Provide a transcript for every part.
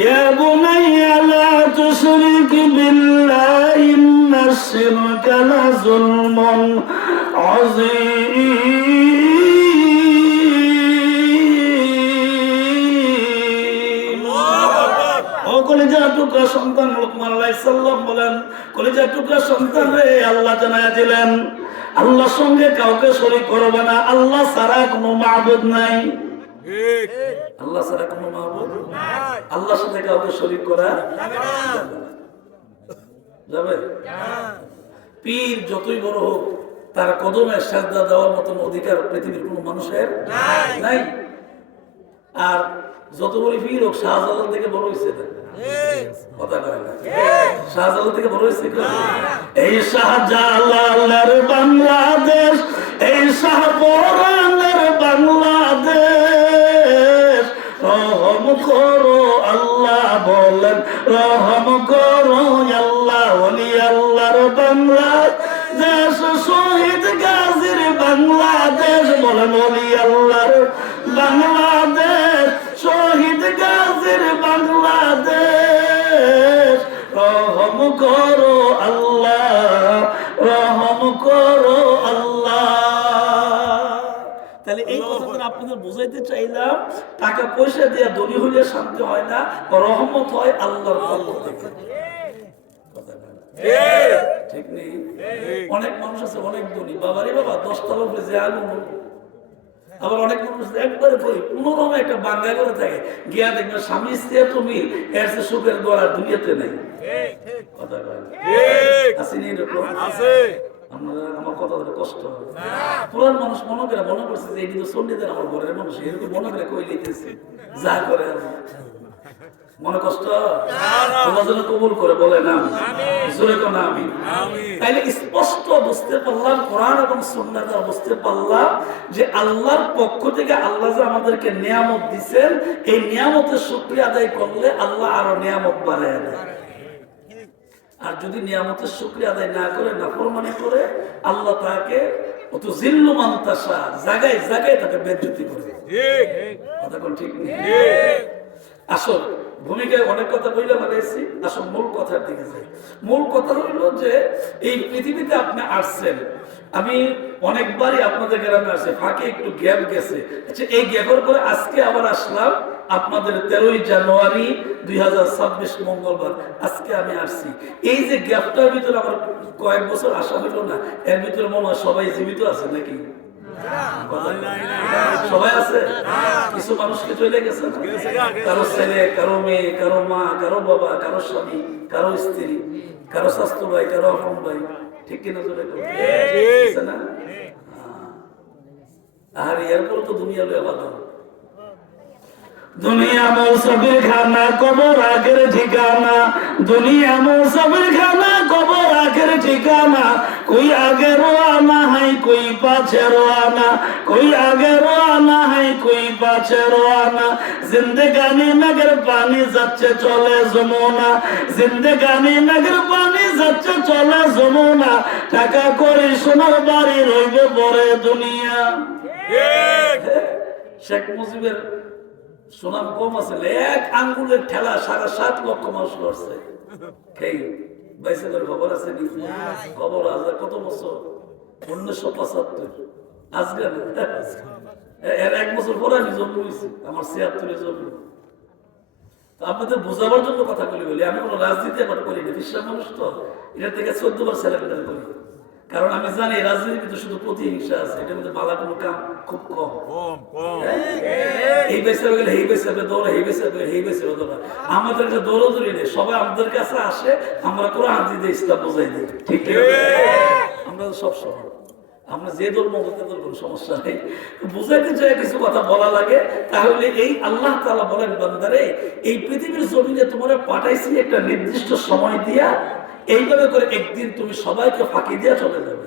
ইয়া বুনাইয়া লা তুশরিক বিল্লাহি ইন্নাশ শিরকা লাযুলমুন আযীম। ও কলিজার টুকরা সন্তান, লোকমান আলাইহিস সালাম বলেন, কলিজার টুকরা সন্তান রে, আল্লাহ জানায়া দিলেন আল্লাহর সঙ্গে কাউকে শরীক করবে না। আল্লাহ ছাড়া কোনো মাবুদ নাই। আল্লাহ ছাড়া কোনো মাবুদ নাই। আল্লাহর সাথে কাউকে শরীক করা যাবে? পীর যতই বড় হোক, তার কদমে সাজদা দেওয়ার মতন অধিকার পৃথিবীর কোনো মানুষের নাই। আর যত বড় পীর হোক, শাহজালাল থেকে বড় হয়েছে কথা কয় না? শাহজালাল থেকে বড় হয়েছে। এই শাহজালালের বাংলাদেশ, এই শাহপরানের বাংলাদেশ, রহম করো আল্লাহ বলেন, রহম করো আল্লাহ। ওলি আল্লাহর বাংলাদেশ, শহীদ গাজীর বাংলাদেশ, বলেন ওলি আল্লাহর বাংলাদেশ, শহীদ গাজীর বাংলাদেশ, রহম করো আল্লাহ, রহম করো আল্লাহ। তাহলে এই কথাটা আপনাদের বুঝাইতে চাইলাম, টাকা পয়সা দিয়ে ধনী হইলে শান্তি হয় না, রহমত হয় আল্লাহর পক্ষ থেকে। ঠিক নেই? অনেক মানুষ আছে অনেক ধনী, বাবারে বাবা 10 তলা উপরে যে আলু। আবার অনেক মানুষ একবারে পড়ি কোনোরকম একটা বাঙ্গা করে থাকে, গিয়া দেখবেন স্বামী স্ত্রী এত মিল, এর চেয়ে সুখের দোয়ার আর দুনিয়াতে নেই। কথা কয় আসেনি এরকম? আমার কথা কষ্ট হয়। পুরান মানুষ মনে করছে যে এটি তো সন্ধ্যেদের আমার ঘরের মানুষ, এরকম মনে করে কই লিখতেছে যা করে মনে কষ্ট আল্লাহ যেন কবুল করে, বলে না জোরে কোন আমিন। তাইলে স্পষ্ট বুঝতে পারলাম, কোরআন এবং সুন্নাহ দ্বারা বুঝতে পারলাম যে আল্লাহর পক্ষ থেকে আল্লাহ যে আমাদেরকে নিয়ামত দিচ্ছেন, এই নিয়ামতের শুকরিয়া আদায় করলে আল্লাহ আরো নিয়ামত বাড়ায় দেয়। আর যদি নিয়ামতের শুকরিয়া আদায় না করে, নাফরমানি করে, আল্লাহ তাকে অত জিল্লু মানতাসা জায়গায় জায়গায় তাকে বেজ্জতি করে। কথা কোন ঠিক নেই? আসল ভূমিকায় অনেক কথা বইলে বানাইছি, আসল মূল কথার দিকে যাই। মূল কথা হলো যে এই পৃথিবীতে আপনি আসছেন, আমি অনেকবারই আপনাদের গ্রামে আসে, ফাঁকে একটু গ্যাপ গেছে। আচ্ছা, এই গ্যাপের পরে আজকে আবার আসলাম আপনাদের 13ই জানুয়ারি 2026 মঙ্গলবার আজকে আমি আসছি। এই যে গ্যাপটার ভিতরে আমার কয়েক বছর আসা হইল না, এর ভিতরে মনে হয় সবাই জীবিত আছে নাকি? সবাই আছে? কিছু মানুষকে চলে গেছে, কারো ছেলে, কারো মেয়ে, কারো মা, কারো বাবা, কারো স্বামী, কারো স্ত্রী, কারো স্বাস্থ্য ভাই, কারো আপন ভাই। ঠিক কিনা? না? আর এরপর তো দুনিয়া লয়ে ভালো। দুনিয়া মৌসুমের খানা, কবর আগের ঠিকানা। দুনিয়া মৌসুমের খানা, কবর আগের ঠিকানা। कोई आगे रोआना है, कोई पाछे रोआना, कोई आगे रोआना है, कोई पाछे रोआना। जिंदगानी नगर पानी যাচ্ছে চলে যমুনা, জিন্দেগানি নগর পানি যাচ্ছে চলে যমুনা। টাকা করে সোনার বাড়ি রইবে পরে দুনিয়া। শেখ মুজিবের সুনাম কম আছে, এক আঙ্গুলের ঠেলা 7.5 লক্ষ মানুষ করছে। বাইসে করে খবর আছে নি? খবর আছে কত বছর? 1975। আজকে এর 1 বছর পরে আমি জন্ম হয়েছি, আমার 76-এ জন্ম। আপনাদের বোঝাবার জন্য কথা বলি, আমি কোনো রাজনীতি এখন করি না, বিশ্বাস মানুষ তো এটা থেকে 14 বার সেলিব্রেট করি। কারণ আমি জানি রাজনীতিতে শুধু প্রতিহিংসা আছে, এটার মধ্যে ভালো কোনো কাম খুব কম। এই বেসে গেলে এই বেসে দৌড়া, এই বেসে এই বেসে দৌড়া। আমাদের একটা দৌড়াদৌড়ি নেই, সবাই আমাদের কাছে আসে, আমরা কোরআন দিয়ে ইসলাম বোঝাই দিই। ঠিক আমরা সব সময় আমরা যে ধর্ম হতে কোনো সমস্যা নেই, বুঝাইতে চাই কিছু কথা বলা লাগে। তাহলে এই আল্লাহ তাআলা বলেন, বান্দারে এই পৃথিবীর জমিনে তোমার পাঠাইছি একটা নির্দিষ্ট সময় দিয়া, এইভাবে করে একদিন তুমি সবাইকে ফাঁকি দিয়া চলে যাবে।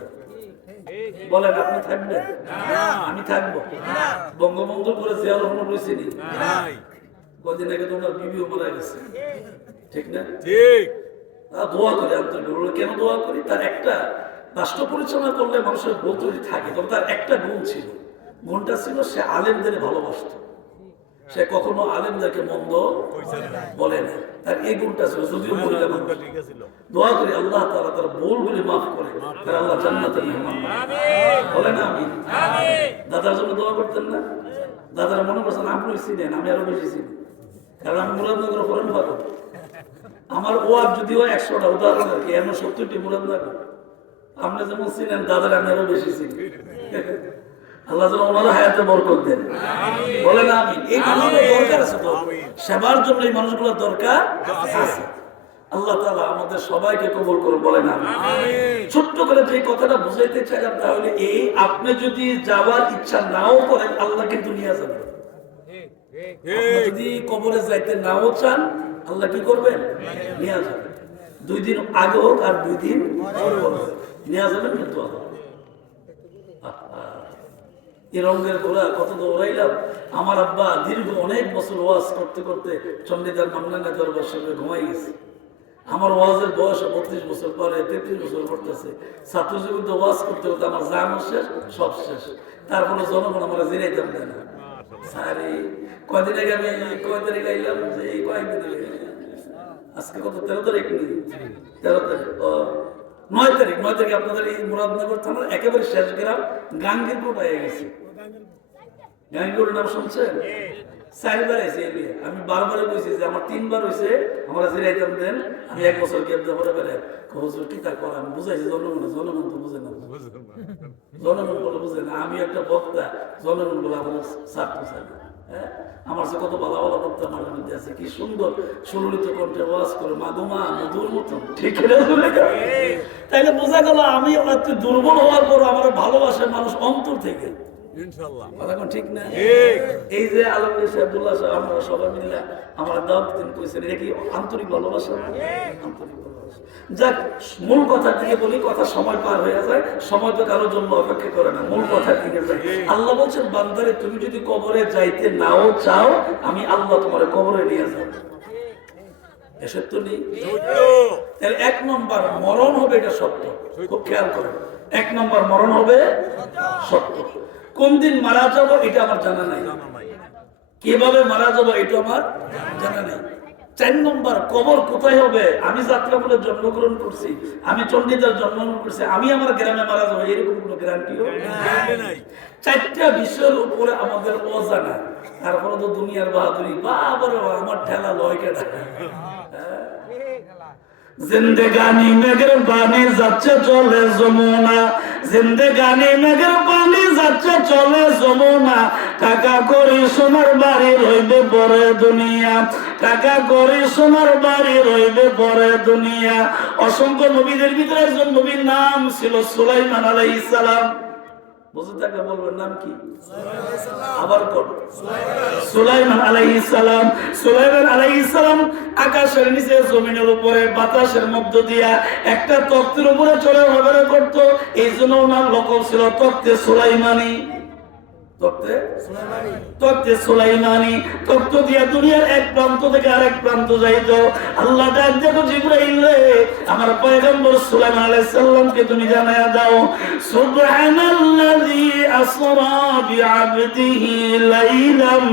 বলেন আপনি থাকবেন? আমি থাকবো? বঙ্গবন্ধু করে জিয়া রহমান রয়েছিনি? কদিন আগে তোমার বিবিও মারা গেছে, ঠিক না? দোয়া করি আন্তরিক। কেন দোয়া করি? তার একটা রাষ্ট্র পরিচালনা করলে মানুষের বোধ তৈরি থাকে, তবে তার একটা গুণ ছিল, গুণটা ছিল সে আলেমদের ভালোবাসত। সে কখনো আলেমদেরকে মন্দ বলে না, তার এই গুণটা ছিল। যদিও মহিলা মানুষ, দোয়া করি আল্লাহ তাআলা তার ভুলগুলি মাফ করে তার আল্লাহ জান্নাতের মেহমান বলে না। আমি দাদার জন্য দোয়া করতেন না? দাদারা মনে করছেন আপনি চিনেন, আমি আরো বেশি চিনি, কারণ আমি মুরাদনগর ফরেন পাবো। আমার ওয়াজ যদিও 100টা উদাহরণ আর কি, এমন 70টি মুরাদনগর। আপনি যেমন চিনেন দাদার আমি আরো বেশি চিনি। আল্লাহ যেন ওনার হায়াতে বরকত দেন বলে না। আমি এই মানুষগুলো দরকার আছে, তো সেবার জন্য এই মানুষগুলো দরকার আছে। আল্লাহ তাআলা আমাদের সবাইকে কবুল করুন বলে না। ছোট্ট করে যে কথাটা বুঝাইতে চাইলাম তাহলে এই, আপনি যদি যাওয়ার ইচ্ছা নাও করেন আল্লাহ কিন্তু নিয়ে যাবেন। আপনি যদি কবরে যাইতে নাও চান আল্লাহ কি করবেন? নিয়ে যাবেন। 2 দিন আগে হোক আর 2 দিন পরে হোক নিয়ে যাবেন কিন্তু আল্লাহ। এই রঙের ঘোড়া কত তো ওড়াইলাম। আমার আব্বা দীর্ঘ অনেক বছর ওয়াজ করতে করতে চন্ডিদার মান্নাঙ্গা দরবার সামনে ঘুমাই গেছে। আমার ওয়াজের বয়স 32 বছর পরে 33 বছর করতেছে। ছাত্র জীবন ওয়াজ করতে করতে আমার জানও শেষ, সব শেষ। তারপরে জনগণ আমার জিরাইতাম দেয় না। সারি কয়দিন আগে আমি কয় তারিখ আইলাম, যে এই কয়েকদিন আজকে কত 13 তারিখ নেই, 13 তারিখ 9 তারিখ 9 তারিখ আপনাদের এই মুরাদনগর থানার একেবারে শেষ গ্রাম গাঙ্গীরপুর পেয়ে গেছি। গাঙ্গীরপুর নাম শুনছেন? 4বার এসে আমি বারবার বলছি যে আমার 3বার হয়েছে, আমরা জিরাইতাম দেন। আমি 1 বছর গ্যাপ দেওয়া পরে বেড়ে হুজুর কি তা করা, আমি বুঝাইছি জনগণ তো বুঝে না, জনগণ বলে বুঝে না। আমি একটা বক্তা, জনগণ বলে আমার ছাত্র ছাত্র। হ্যাঁ, আমার সে কত ভালো ভালো বক্তা আমার মধ্যে আছে, কি সুন্দর সুললিত কণ্ঠে ওয়াজ করে, মাগুমা মধুর মতন। ঠিক তাইলে বোঝা গেল আমি একটু দুর্বল হওয়ার পর আমার ভালোবাসে মানুষ অন্তর থেকে। ঠিক না? এই যে আলমগীর সাহেবুল্লাহ সাহেব আমরা সবাই মিলে আমার দাওয়াত দিন করেছেন, এটা কি আন্তরিক ভালোবাসা? আন্তরিক ভালোবাসা। যাক, মূল কথা থেকে বলি, কথা সময় পার হয়ে যায়, সময় তো কারোর জন্য অপেক্ষা করে না। মূল কথা থেকে যায়, আল্লাহ বলছেন বান্দারে তুমি যদি কবরে যাইতে নাও চাও আমি আল্লাহ তোমার কবরে নিয়ে যাবো। এসব তো নেই। 1 নম্বর মরণ হবে, এটা সত্য, খুব খেয়াল করেন। 1 নম্বর মরণ হবে সত্য। কোন দিন মারা যাবো এটা আমার জানা নাই, কিভাবে মারা যাবো এটা আমার জানা নাই। 4 নম্বর কবর কোথায় হবে? আমি যাত্রাপুরে জন্মগ্রহণ করছি, আমি চণ্ডীদার জন্মগ্রহণ করছি, আমি আমার গ্রামে মারা যাবো এরকম কোনো গ্যারান্টিও নাই। 4টা বিষয়ের উপরে আমাদের অজানা। তারপরে তো দুনিয়ার বাহাদুরি, বাবারে আমার ঠেলা লয় কেনা। জিন্দেগানি মেঘের পানি যাচ্ছে চলে যমুনা, জিন্দেগানি মেঘের পানি যাচ্ছে চলে যমুনা। টাকা করি সোনার বাড়ি রইবে পরে দুনিয়া, টাকা করি সোনার বাড়ি রইবে পরে দুনিয়া। অসংখ্য নবীদের ভিতরে একজন নবীর নাম ছিল সুলাইমান আলাইহিস সালাম। বুঝে থাকলে বলবেন নাম কি? আবার কোন? সুলাইমান আলাইহিস সালাম। সুলাইমান আলাইহিস সালাম আকাশের নিচে জমিনের উপরে বাতাসের মধ্য দিয়া একটা তখ্তের উপরে চলে ঘোরাঘুরি করত। এই জন্য ওনার লকব ছিল তখ্তে সুলাইমানি। তখ্তে সুলাইমানি। তখ্ত দিয়া দুনিয়ার এক প্রান্ত থেকে আরেক প্রান্ত যাইত। আল্লাহ ডাক দেখো জিবরাইল রে, আমার পয়গম্বর সুলাইমান আলাইহিস সালামকে তুমি জানায়া দাও, সুবহানাল্লাযী আসরা বিআবদিহি লাইলাম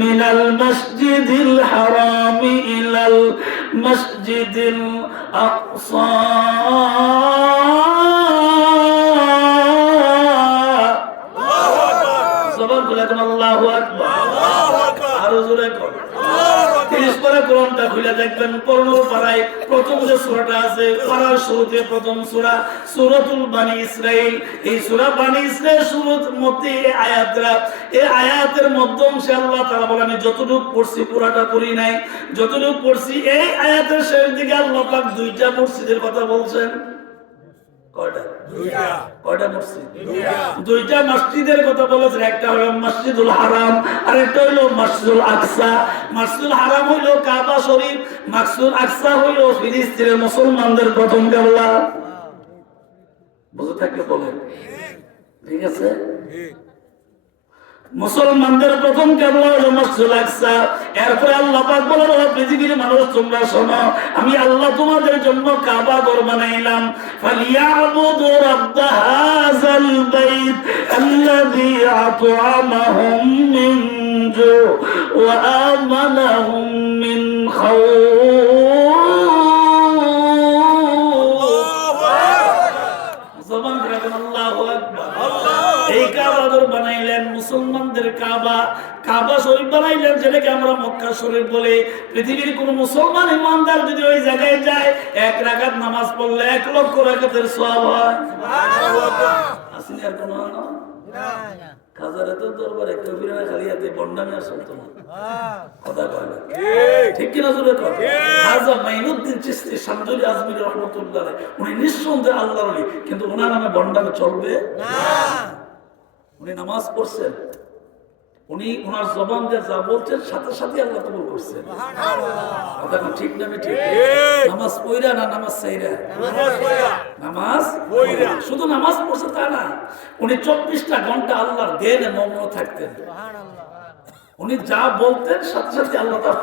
মিনাল মাসজিদিল হারাম ইলাল মাসজিদিল আকসা। আল্লাহু আকবার, আরো জোরে কর। 30 পারা কোরআনটা খুলে দেখবেন, 15 পারায় প্রথম যে সূরাটা আছে, পারার শুরুতে প্রথম সূরা সূরাতুল বানি ইসরাইল। এই সূরা বানি ইসরাইল শুরুর মধ্যে এই আয়াতটা, এই আয়াতের মধ্য অংশে আল্লাহ তাআলা বলেন, আমি যতটুকু পড়ছি পুরাটা পড়ি নাই, যতটুকু পড়ছি এই আয়াতের শেষ দিকে আল্লাহ পাক 2টা মসজিদের কথা বলছেন। কয়টা মসজিদ? 2টা মসজিদের কথা বলেছেন। একটা হলো মসজিদুল হারাম আর একটা হলো মসজিদুল আকসা। মসজিদুল হারাম হইল কাবা শরীফ, মসজিদুল আকসা হইল ফিলিস্তিনের মুসলমানদের প্রথম কিবলা। বুঝে থাকলে বলেন, ঠিক আছে? মুসলমানদের প্রথম কিবলা হলো মসজিদুল আকসা। এরপরে আল্লাহ পাক বলেন, ও পৃথিবীর মানুষ তোমরা শোনো, আমি আল্লাহ তোমাদের জন্য কাবা ঘর বানাইলাম। ফালিয়াবুদু রাব্ব হাযাল বাইত আল্লাযী আত'আমাহুম মিন جوع وآمنهم من خوف জবান করে আল্লাহু আকবার। এই কাবা বানাইলেন মুসলমানদের কাবা, কাবা শরীফ বানাইলেন যেটাকে আমরা মক্কা শরীফ বলি। পৃথিবীর কোন মুসলমান ইমানদার যদি ওই জায়গায় যায়, 1 রাকাত নামাজ পড়লে 1 লক্ষ রাকাতের সওয়াব হয়। আসেনি আর কোনো না খাজারে তো দরবারে কবিরা খালি হাতে বন্ডামি আর চলতো না, কথা কয় না ঠিক কিনা জোরে কর। খাজা মাইনুদ্দিন চিশতি শামসুল আজমির রহমাতুল্লাহ আলাইহি উনি নিঃসন্দেহে আল্লাহর ওলি, কিন্তু ওনার নামে বন্ডামি চলবে না। উনি নামাজ পড়ছেন, উনি ওনার জবান দিয়ে যা বলছেন সাথে সাথে আল্লাহ কবুল করছেন। কথা ঠিক না ঠিক? নামাজ পড়া না নামাজ চাইরা? নামাজ পড়া। শুধু নামাজ পড়ছে তা না, উনি 24টা ঘন্টা আল্লাহর ধ্যানে মগ্ন থাকতেন। উনি যা বলতেন সাথে সাথে আল্লাহ তার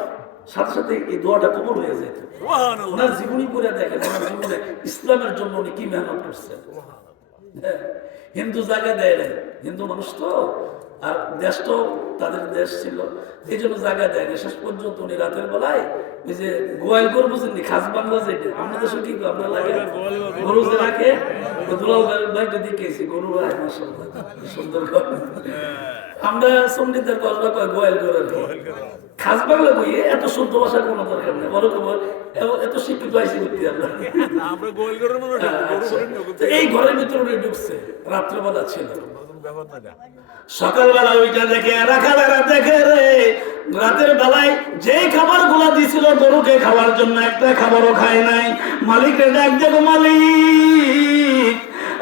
সাথে সাথে এই দোয়াটা কবুল হয়ে যেত। ওনার জীবনী করে দেখেন, ওনার জীবনে ইসলামের জন্য উনি কি মেহনত করছেন। হিন্দু জায়গা দেয় না, হিন্দু মানুষ তো, আর দেশটাও তাদের দেশ ছিল, এই জন্য জায়গা দেয় না। শেষ পর্যন্ত উনি রাতের বেলায় ওই যে গোয়াল গরু বুঝেননি, খাস বাংলা যেটা আমাদের দেশে কি আপনার লাগে গরু যে রাখে, দুলাল ভাইটা দেখেছি গরু রায় মাশাআল্লাহ সুন্দর করে। আমরা সন্ডিতের কসবা কয় গোয়াল গরু, খাস বাংলা বই এত শুদ্ধ ভাষার কোনো দরকার নেই, বড় খবর এত শিক্ষিত আইসি করতে এই ঘরের ভিতরে ঢুকছে, রাত্রেবেলা ছিল। সকালবেলা ওইটা দেখে রাখালেরা দেখে রে, রাতের বেলায় যে খাবার গুলা দিছিল গরুকে খাওয়ার জন্য একটা খাবারও খায় নাই। মালিক রে ডাক দেখো, মালিক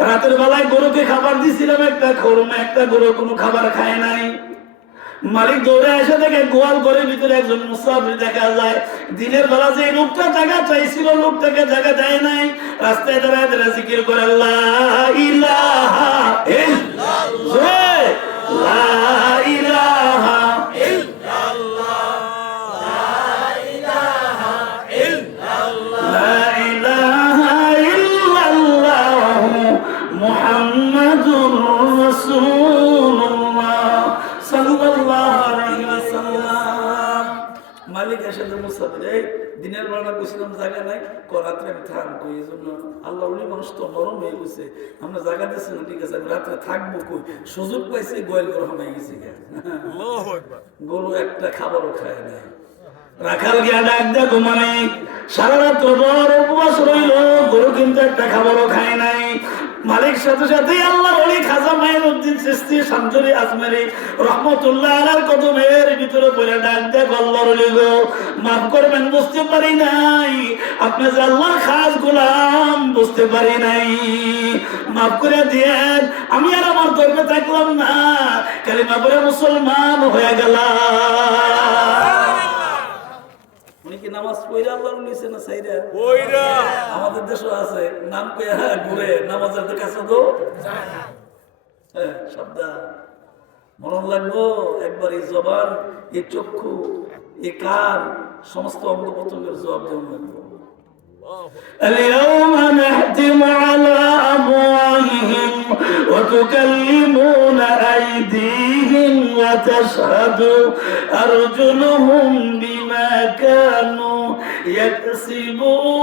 রাতের বেলায় গরুকে খাবার দিছিলাম একটা খরমে, একটা গরু কোনো খাবার খায় নাই। মালিক দৌড়ে এসে দেখে গোয়াল ঘরের ভিতরে একজন মুসাফির দেখা যায়। দিনের বেলা যে লোকটা জায়গা চাইছিল লোকটাকে জায়গা দেয় নাই, রাস্তায় দাঁড়ায় দাঁড়ায় জিকির করে লা ইলাহা ইল্লাল্লাহ, লা ইলাহা ইল্লাল্লাহ, লা ইলাহা ইল্লাল্লাহ, লা ইলাহা ইল্লাল্লাহ মুহাম্মাদুর রাসূলুল্লাহ সাল্লাল্লাহু আলাইহি ওয়াসাল্লাম। মালিক এসে মুসাফির এই দিনের বেলা বসলাম জায়গা নাই, রাত্রে আমি থাকবো, এই জন্য আল্লাহ উনি মানুষ তো নরম হয়ে গেছে, আমরা জায়গা দিচ্ছি না, ঠিক আছে আমি রাত্রে থাকবো কই, সুযোগ পাইছি গোয়াল গরু হামাই গেছি, গরু একটা খাবারও খায় না। রাখাল গিয়া ডাক দেখো, মানে সারা রাত্র বড় উপবাস রইল, গরু কিন্তু একটা খাবারও খায় নাই। মালিক সাথে সাথে আল্লাহ ওলি খাজা মাইনুদ্দিন চিশতি শামসুল আজমেরি রহমাতুল্লাহ আলাইহির কদমের ভিতরে পড়ে ডাক দেখো, আল্লাহর ওলি গো মাফ করবেন, বুঝতে পারি নাই আপনি যে আল্লাহর খাস গোলাম, বুঝতে পারি নাই, মাফ করে দিয়েন, আমি আর আমার ধর্মে থাকলাম না, কালিমা পড়ে মুসলমান হয়ে গেলাম। উনি কি নামাজ পড়া আল্লাহর নিচে না সাইরা পড়া? আমাদের দেশে আছে নাম কইয়া ঘুরে নামাজের কাছে তো শব্দ মরণ লাগবো একবার। এই জবান, এই চক্ষু, এই কান, সমস্ত অঙ্গ প্রত্যঙ্গের জবাব দেওয়া লাগবো। اليوم نختم على أفواههم وتكلمنا أيديهم وتشهد أرجلهم بما كانوا يكسبون.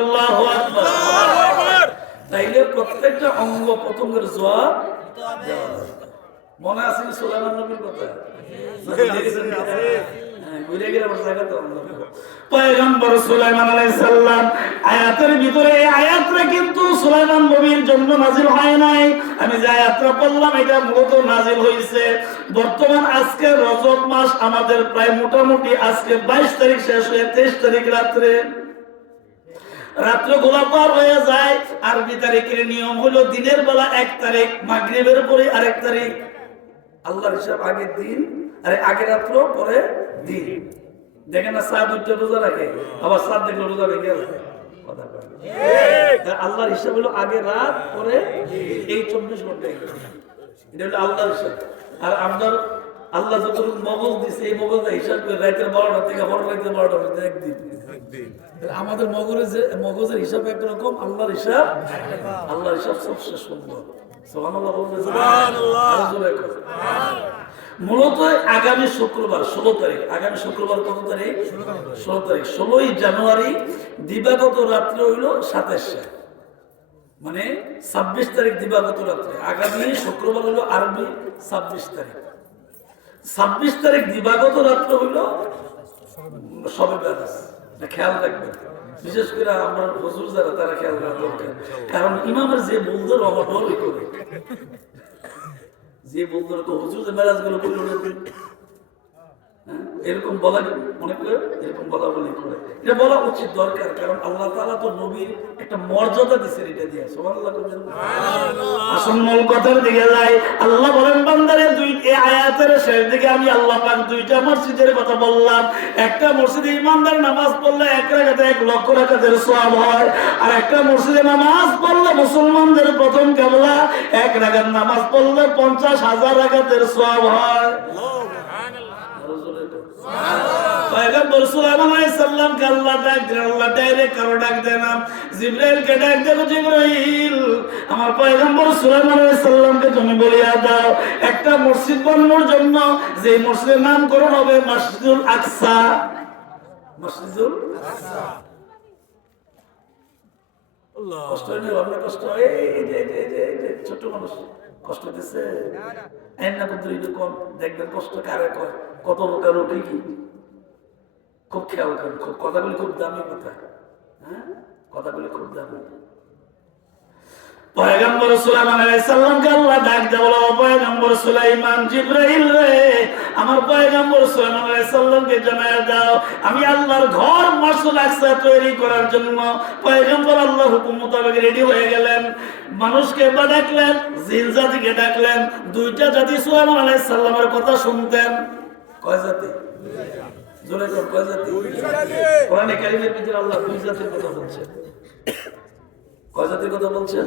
الله أكبر. তাইলে প্রত্যেকটা অঙ্গ প্রত্যঙ্গের জবাব দেওয়া হবে। মনে আছে সুলাইমান নবীর কথা? পয়গম্বর সুলাইমান আলাইহিস সালাম আয়াতের ভিতরে, এই আয়াতটা কিন্তু সুলাইমান নবীর জন্য নাজিল হয় নাই। আমি যে আয়াতটা বললাম এটা মূলত নাজিল হয়েছে বর্তমান আজকে রজব মাস, আমাদের প্রায় মোটামুটি আজকে 22 তারিখ শেষ হয়ে 23 তারিখ রাত্রে গোলা পার হয়ে যায়। আরবি তারিখের নিয়ম হলো দিনের বেলা 1 তারিখ, মাগরিবের পরে আরেক তারিখ। আল্লাহর হিসাব আগের দিন, আরে আগের রাত্র পরে দিন। দেখেন না চাঁদ উঠতে রোজা রাখে, আবার চাঁদ দেখলে রোজা ভেঙে গেল। আল্লাহর হিসাব হলো আগে রাত পরে এই 24 ঘন্টা, এটা হলো আল্লাহর হিসাব। আর আপনার আল্লাহ যতটুকু মগজ দিছে এই মগজটা হিসাব করে রাতের 12টা থেকে বড় রাতের 12টা মধ্যে একদিন। আমাদের মগজের হিসাব একরকম, আল্লাহর হিসাব সবচেয়ে সুন্দর। সুবহানাল্লাহ বলবেন। মূলত আগামী শুক্রবার 16 তারিখ, আগামী শুক্রবার কত তারিখ? 16 তারিখ। 16ই জানুয়ারি দিবাগত রাত্রে হইল 27, মানে 26 তারিখ দিবাগত রাত্রে। আগামী শুক্রবার হইল আরবি 26 তারিখ। 26 তারিখ দিবাগত রাত্রে হইল শবে বরাত। খেয়াল রাখবেন, বিশেষ করে আমরা হুজুর যারা তারা খেয়াল রাখা দরকার। কারণ ইমামের যে বলদের অবডরই করে, যে বলদের তো হুজুর যে মেরাজ গুলো করলো এরকম বলা মনে করে, এরকম বলা বলি করে, এটা বলা উচিত দরকার। কারণ আল্লাহ তাআলা তো নবীর একটা মর্যাদা দিয়েছেন এটা দিয়ে। সুবহানাল্লাহ। আসল মূল কথার দিকে যাই। আল্লাহ বলেন বান্দারে এই আয়াতের শেষ দিকে আমি আল্লাহ পাক দুইটা মসজিদের কথা বললাম। একটা মসজিদে ইমানদার নামাজ পড়লে 1 রাকাতে 1 লক্ষ রাকাতের সওয়াব হয়, আর একটা মসজিদে নামাজ পড়লে মুসলমানদের প্রথম কিবলা 1 রাকাত নামাজ পড়লে 50,000 রাকাতের সওয়াব হয়। পয়গম্বর সুলাইমান আলাইহিস সালামকে আল্লাহ ডাক দেন, আল্লাহ ডাইরেক্ট কারো ডাক দেন না, জিবরাইলকে ডাক দেন, জিবরাইল আমার পয়গম্বর সুলাইমান আলাইহিস সালামকে তুমি বলিয়া দাও একটা মসজিদ বানানোর জন্য যে মসজিদের নামকরণ হবে মসজিদুল আকসা। মসজিদুল আকসা। আল্লাহ কষ্ট নেই, আমরা কষ্ট এই যে ছোট মানুষ কষ্ট দিছে না কম দেখবেন কষ্ট কারে কয়, কত লোকের কি খুব খেয়াল করেন। খুব কথাগুলি খুব দামি কথা, হ্যাঁ কথাগুলি খুব দামি। পয়গম্বর সুলাইমান আলাইহিস সালামকে আল্লাহ ডাক দেয়, বলো পয়গম্বর সুলাইমান, জিবরাইল রে আমার পয়গম্বর সুলাইমান আলাইহিস সালামকে জানায়া দাও আমি আল্লাহর ঘর মসজিদুল আকসা তৈরি করার জন্য। পয়গম্বর আল্লাহর হুকুম মোতাবেক রেডি হয়ে গেলেন। মানুষকে ডাকলেন, জিন জাতিকে ডাকলেন। দুইটা জাতি সুলাইমান আলাইহিস সালামের কথা শুনতেন। কয় জাতি? জোরে কোন কয় জাতি? কোরআনে কারীমের ভিতরে আল্লাহ দুই জাতির কথা বলছেন। কয় জাতির কথা বলছেন?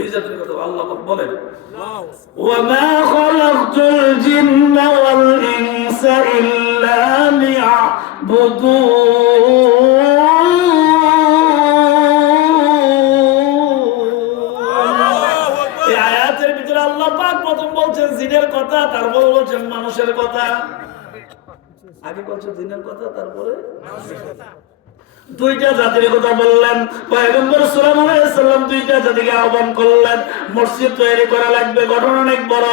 দুই জাতির কথা আল্লাহ বলেন, ওয়া মা খালাকতুল জিন্না ওয়াল ইনসা ইল্লা লিয়াবুদুন। এই আয়াতের ভিতরে আল্লাহ পাক প্রথম বলছেন জিনের কথা, তারপর বলছেন মানুষের কথা। আগে বলছে জিনের কথা, তারপরে দুইটা জাতির কথা বললেন। পয়গম্বর সুলাইমান আলাইহিস সালাম দুইটা জাতিকে আহ্বান করলেন, মসজিদ তৈরি করা লাগবে, ঘটনা অনেক বড়।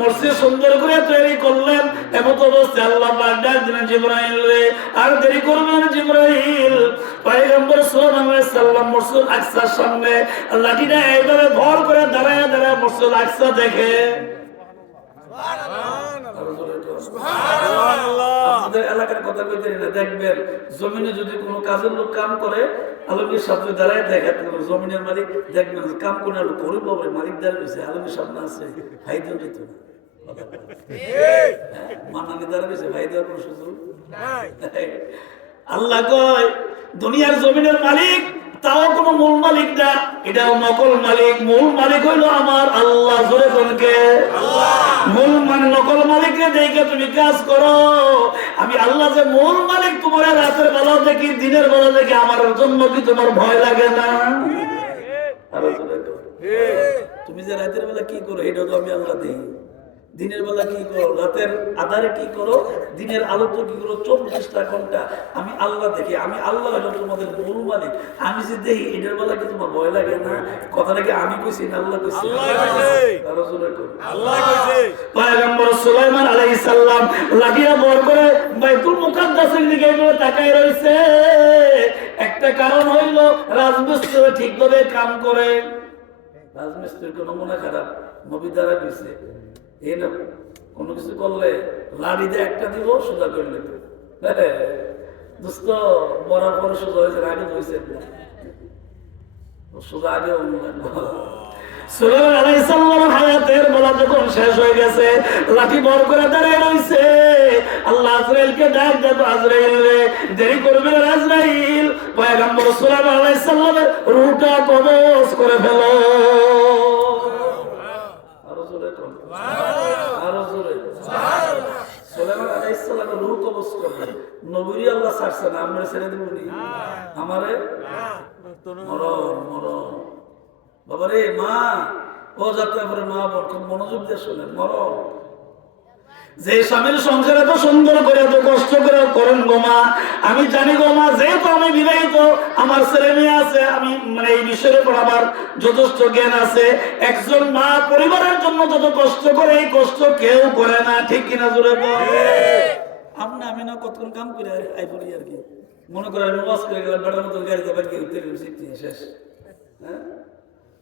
মসজিদ সুন্দর করে তৈরি করলেন। এমত অবস্থায় আল্লাহ পাক ডাক দিলেন জিবরাইল রে, আর দেরি করবেন জিবরাইল। পয়গম্বর সুলাইমান আলাইহিস সালাম মসজিদ আকসার সামনে লাঠিটা এইভাবে ভর করে দাঁড়ায় দাঁড়ায় মসজিদ আকসা দেখে। আপনাদের এলাকার কথা কইতে না, দেখবেন জমিনে যদি কোনো কাজের লোক কাম করে আলমীর সামনে দাঁড়ায় দেখে, জমিনের মালিক দেখবেন কাম করে লোক গরিব হবে, মালিক দাঁড়িয়েছে আলমীর সামনে আছে, ভাই দেওয়া যেত না, মানানি দাঁড়িয়েছে, ভাই দেওয়ার কোনো সুযোগ। আল্লাহ কয় দুনিয়ার জমিনের মালিক তাও কোনো মূল মালিক না, এটাও নকল মালিক। মূল মালিক হইল আমার আল্লাহ। জোরে কোনকে? মূল মানে নকল মালিককে দেখে তুমি কাজ করো। আমি আল্লাহ যে মূল মালিক, তোমার রাতের বেলা দেখি দিনের বেলা দেখি, আমার জন্য কি তোমার ভয় লাগে না? তুমি যে রাতের বেলা কি করো এটাও তো আমি আল্লাহ দেখি। দিনের বেলা কি করো, রাতের আধারে কি করো, দিনের আলোতে কি করো, 24টা ঘন্টা আমি আল্লাহ দেখি। আমি আল্লাহ হলো তোমাদের মূল মালিক। আমি যে দেখি এটার বেলা কি তোমার ভয় লাগে না? কথাটা কি আমি কইছি না আল্লাহ কইছি? পয়গম্বর সুলাইমান আলাইহিস সালাম লাঠিয়া বর করে বাইতুল মুকাদ্দাসের দিকে তাকায় রইছে। একটা কারণ হইল রাজমিস্ত্রি ঠিকভাবে কাম করে। রাজমিস্ত্রির কোনো মনে খারাপ নবী দ্বারা কইছে, এই না কোনো কিছু করলে লাড়ি দিয়ে একটা দিব সোজা করে নেবে। দোস্ত মরার পরে সোজা হয়েছে, আগে হয়েছে সোজা আগে। সুলাইমান আলাইহিস সালামের হায়াতের বেলা যখন শেষ হয়ে গেছে, লাঠি বর করে দাঁড়ায় রইছে। আল্লাহ আজরাইলকে ডাক দেব, আজরাইল রে দেরি করবে না আজরাইল, পয়গম্বর সুলাইমান আলাইহিস সালামের রূহটা কবজ করে ফেলো। আরো জোরে সাল্লামের রূহ কবজ করবেন, নবীরই আল্লাহ ছাড়ছে না, আমরা ছেড়ে দেব নি? আমারে মরণ মরণ বাবারে মা ও যাত্রা করে মা বোন খুব মনোযোগ দিয়ে শোনেন, মরণ যে স্বামীর সংসার এত সুন্দর করে এত কষ্ট করে করেন গো মা, আমি জানি গো মা, যেহেতু আমি বিবাহিত, আমার ছেলে মেয়ে আছে, আমি মানে এই বিষয়ের উপর আমার যথেষ্ট জ্ঞান আছে। একজন মা পরিবারের জন্য যত কষ্ট করে এই কষ্ট কেউ করে না, ঠিক কিনা জোরে বল? আমি না কতক্ষণ কাম করে আই পড়ি আর কি, মনে করে আমি ওয়াজ করে গেলাম, বেটার মতো গাড়ি যাবার কেউ শেষ, হ্যাঁ,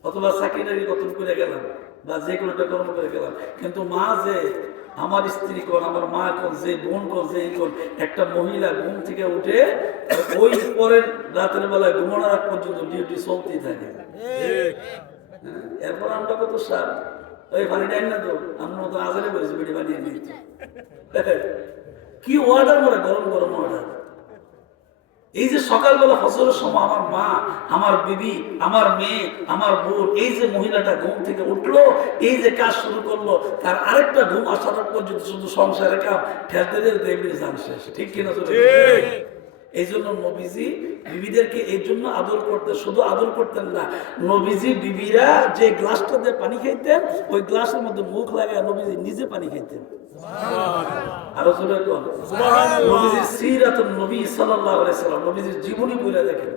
অথবা চাকরি কতক্ষণ করে গেলাম বা যে কোনো একটা কর্ম করে গেলাম, কিন্তু মা যে আমার স্ত্রী কোন, আমার মা কোন, যে বোন কোন, যে কোন, একটা মহিলা ঘুম থেকে উঠে ওই পরের রাতের বেলায় ঘুমানোর আগ পর্যন্ত ডিউটি চলতেই থাকে। এরপর আমরা কত সার ওই পানি টাইম না তো আমরা মতো আজারে বলেছি বেড়ি বানিয়ে নিয়েছি, কি অর্ডার করে, গরম গরম অর্ডার। এই যে সকালবেলা ফজরের সময় আমার মা, আমার বিবি, আমার মেয়ে, আমার বোন, এই যে মহিলাটা ঘুম থেকে উঠলো, এই যে কাজ শুরু করলো, তার আরেকটা ঘুম আসার পর্যন্ত শুধু সংসারে কাম ঠেলতে যান শেষ, ঠিক কিনা? এই জন্য নবীজি বিবিদেরকে এই জন্য আদর করতেন, শুধু আদর করতেন না, নবীজি বিবিরা যে গ্লাসটা দিয়ে পানি খাইতেন, ওই গ্লাসের মধ্যে মুখ লাগায় নবীজি নিজে পানি খাইতেন। আরো জোরে কোন সুবহানাল্লাহ। নবীজির সিরাতুন নবী সাল্লাল্লাহু আলাইহি সাল্লাম, নবীজির জীবনী বলে দেখেন।